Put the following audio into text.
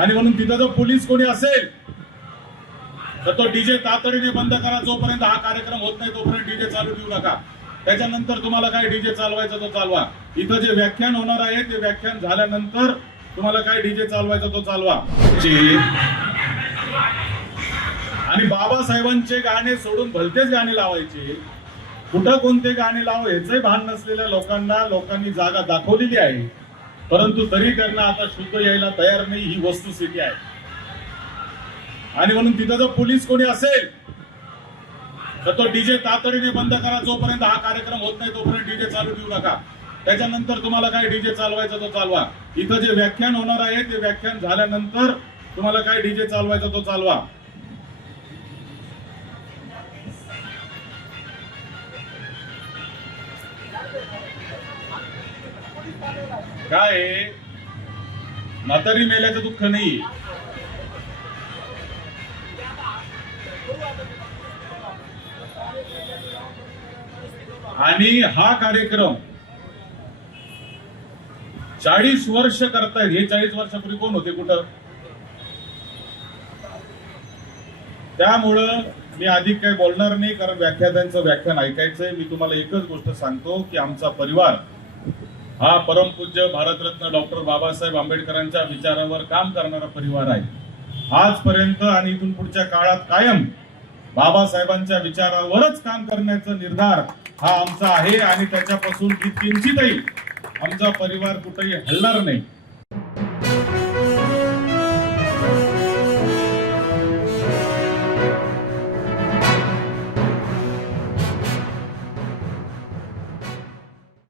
आणि म्हणून तिथं जर पोलीस कोणी असेल तर तो डीजे तातडीने बंद करा. जोपर्यंत हा कार्यक्रम होत नाही तोपर्यंत डीजे चालू ठेवू नका. त्याच्यानंतर तुम्हाला काय डीजे चालवायचा तो चालवा. इथं जे व्याख्यान होणार आहे ते व्याख्यान झाल्यानंतर तुम्हाला काय डीजे चालवायचा तो चालवा. आणि बाबासाहेबांचे गाणे सोडून भलतेच गाणे लावायचे. कुठं कोणते गाणे लाव याचंही भान नसलेल्या लोकांनी जागा दाखवलेली आहे, परंतु तरी त्यांना आता शुद्ध यायला तयार नाही. ही वस्तुस्थिती आहे. आणि म्हणून तिथं जर पोलीस कोणी असेल तर तो डीजे तातडीने बंद करा. जोपर्यंत हा कार्यक्रम होत नाही तोपर्यंत डीजे चालू ठेवू नका. त्याच्यानंतर तुम्हाला काय डीजे चालवायचा तो चालवा. इथं जे व्याख्यान होणार आहे ते व्याख्यान झाल्यानंतर तुम्हाला काय डीजे चालवायचा तो चालवा. काय म्हातारी मेल्याचं दुःख नाही. आणि हा कार्यक्रम 40 वर्ष करतायत. हे 40 वर्षापूर्वी कोण होते कुठं? त्यामुळं मी अधिक काही बोलणार नाही, कारण व्याख्यात्यांचं व्याख्यान ऐकायचंय. मी तुम्हाला एकच गोष्ट सांगतो की आमचा परिवार हा परमपूज्य भारतरत्न डॉक्टर बाबासाहेब आंबेडकरांच्या विचारावर काम करणारा परिवार आहे. आजपर्यंत आणि इथून पुढच्या काळात कायम बाबासाहेबांच्या विचारावरच काम करण्याचा निर्धार हा आमचा आहे. आणि त्याच्यापासून किंचितही आमचा परिवार कुठेही हलणार नाही.